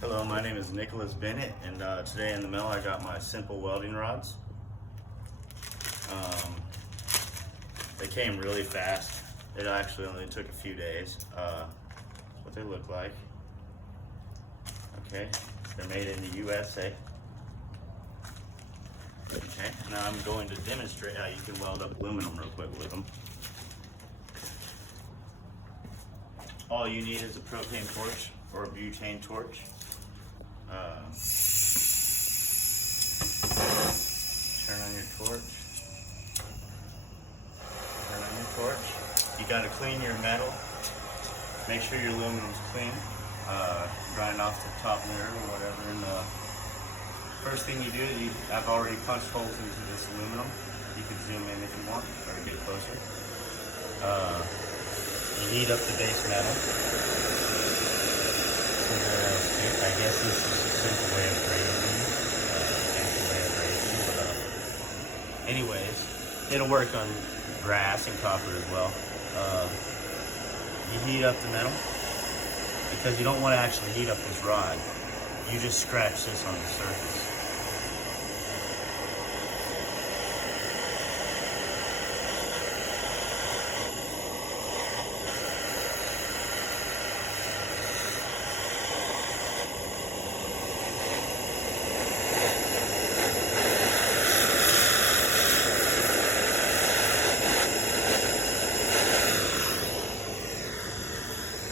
Hello, my name is Nicholas Bennett, and today in the mail I got my simple welding rods. They came really fast. It actually only took a few days. What they look like. Okay, they're made in the USA. Okay, now I'm going to demonstrate how you can weld up aluminum real quick with them. All you need is a propane torch or a butane torch. Turn on your torch. Turn on your torch. You got to clean your metal. Make sure your aluminum's clean. Grind off the top layer or whatever. And first thing you do, I've already punched holes into this aluminum. You can zoom in if you want or get closer. You heat up the base metal. I guess this is a simple way of brazing. Anyways, it'll work on brass and copper as well. You heat up the metal because you don't want to actually heat up this rod. You just scratch this on the surface.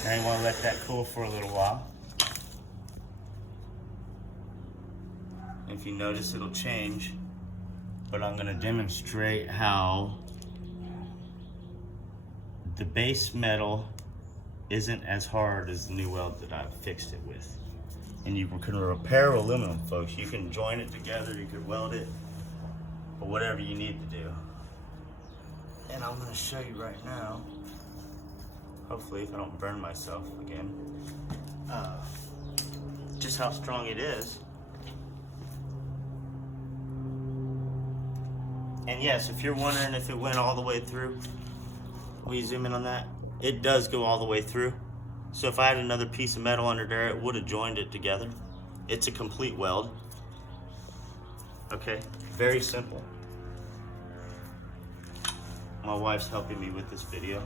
Now you want to let that cool for a little while. If you notice, it'll change, but I'm going to demonstrate how the base metal isn't as hard as the new weld that I've fixed it with. And you can repair aluminum, folks. You can join it together, you could weld it, or whatever you need to do. And I'm going to show you right now, hopefully if I don't burn myself again, just how strong it is. And yes, if you're wondering if it went all the way through, will you zoom in on that? It does go all the way through. So if I had another piece of metal under there, it would have joined it together. It's a complete weld. Okay, very simple. My wife's helping me with this video.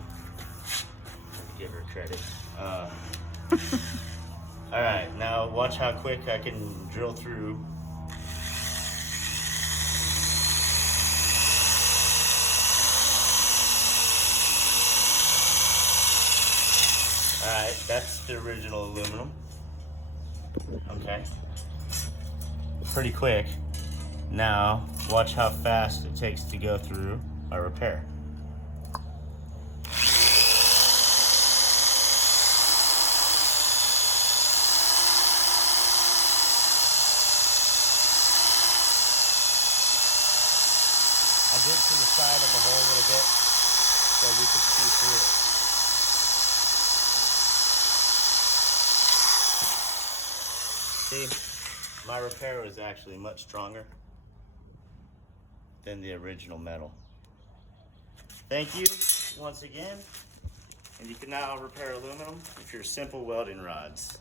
Give her credit. All right, now watch how quick I can drill through. All right, that's the original aluminum. Okay, pretty quick. Now watch how fast it takes to go through a repair. I did to the side of the hole a little bit so we could see through it. See, my repair was actually much stronger than the original metal. Thank you once again, and you can now repair aluminum with your simple welding rods.